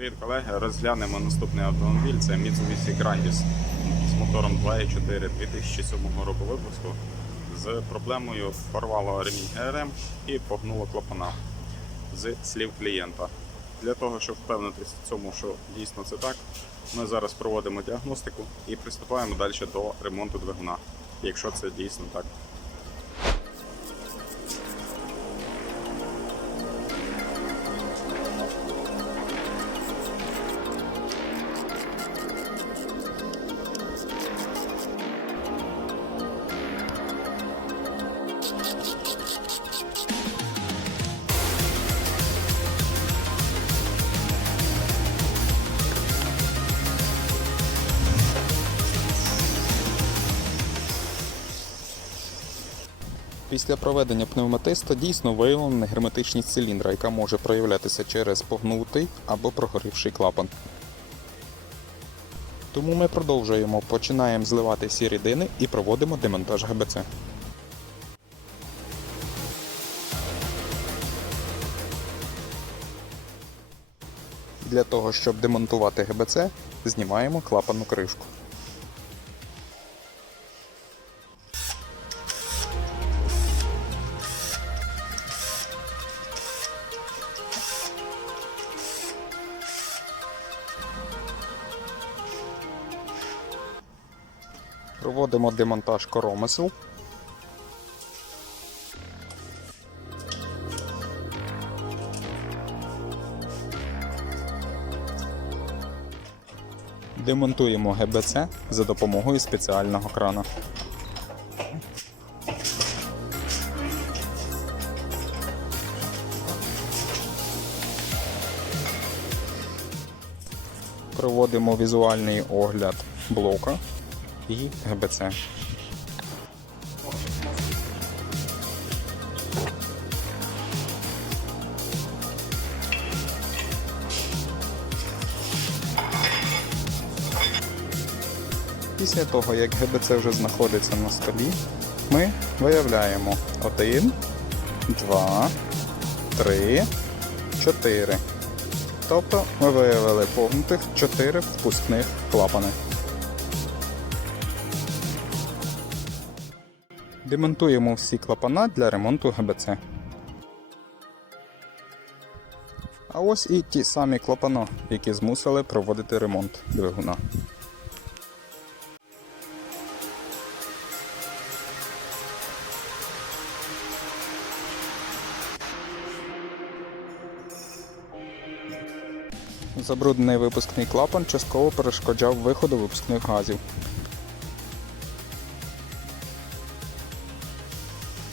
Привіт, колеги! Розглянемо наступний автомобіль. Це Mitsubishi Grandis з мотором 2.4 2007 року випуску. З проблемою порвало ремінь ГРМ і погнуло клапана з слів клієнта. Для того, щоб впевнитися в цьому, що дійсно це так, ми зараз проводимо діагностику і приступаємо далі до ремонту двигуна, якщо це дійсно так. Після проведення пневматесту дійсно виявлена герметичність циліндра, яка може проявлятися через погнутий або прогорівший клапан. Тому ми продовжуємо, починаємо зливати всі рідини і проводимо демонтаж ГБЦ. Для того, щоб демонтувати ГБЦ, знімаємо клапанну кришку. Проводимо демонтаж коромисел. Демонтуємо ГБЦ за допомогою спеціального крана. Проводимо візуальний огляд блока і ГБЦ. Після того, як ГБЦ вже знаходиться на столі, ми виявляємо 1, 2, 3, 4. Тобто ми виявили погнутих 4 впускних клапани. Демонтуємо всі клапана для ремонту ГБЦ. А ось і ті самі клапана, які змусили проводити ремонт двигуна. Забруднений випускний клапан частково перешкоджав виходу випускних газів.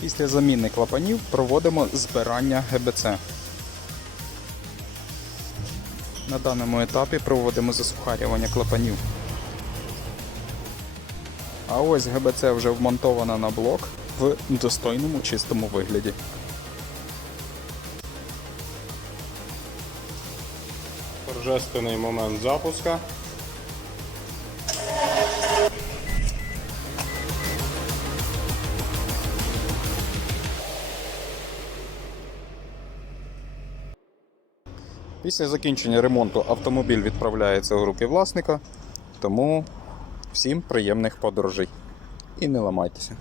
Після заміни клапанів проводимо збирання ГБЦ. На даному етапі проводимо засухарювання клапанів. А ось ГБЦ вже вмонтована на блок в достойному чистому вигляді. Торжественний момент запуска. Після закінчення ремонту автомобіль відправляється у руки власника, тому всім приємних подорожей. І не ламайтеся.